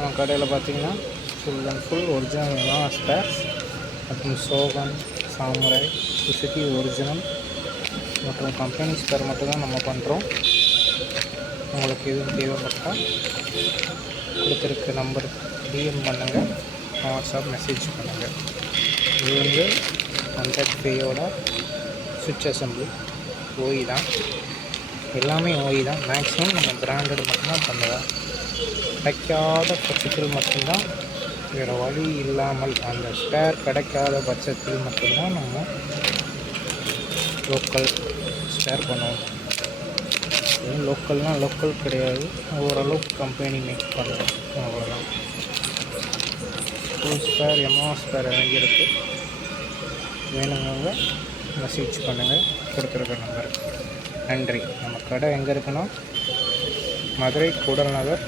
நம்ம கடையில் பார்த்திங்கன்னா ஃபுல் அண்ட் ஃபுல் ஒரிஜினல் எல்லாம் ஸ்பேர்ஸ் மற்றும் சோகன், சாமுராய், சுசுகி ஒரிஜினல் மற்றும் கம்பெனி ஸ்பேர் மட்டும்தான் நம்ம பண்ணுறோம். உங்களுக்கு எதுவும் தேவைப்பட்டால் கொடுத்துருக்க நம்பருக்கு டிஎம் பண்ணுங்கள், வாட்ஸ்அப் மெசேஜ் பண்ணுங்கள். இது வந்து 100 பேயோட சுவிட்ச் அசம்பிளி ஓய் தான், எல்லாமே ஓய் தான். மேக்ஸிமம் நம்ம பிராண்டட் மட்டும்தான் பண்ணுவோம். கிடைக்காத பட்சத்தில் மட்டும்தான், வேறு வழி இல்லாமல் அந்த ஸ்பேர் கிடைக்காத பட்சத்தில் மட்டும்தான் நம்ம லோக்கல் ஸ்பேர் பண்ணுவோம். லோக்கல்னால் லோக்கல் கிடையாது, ஓரளவுக்கு கம்பெனி மேக் பண்ணுவோம், அவ்வளோதான். ஃபுல் ஸ்பேர் எம்ஆ ஸ்பேர் இறங்கியிருக்கு. வேணுங்க மெசேஜ் பண்ணுங்கள் கொடுத்துருக்க நம்பருக்கு. நன்றி. நம்ம கடை எங்கே இருக்குன்னா மதுரை கூடல் நகர்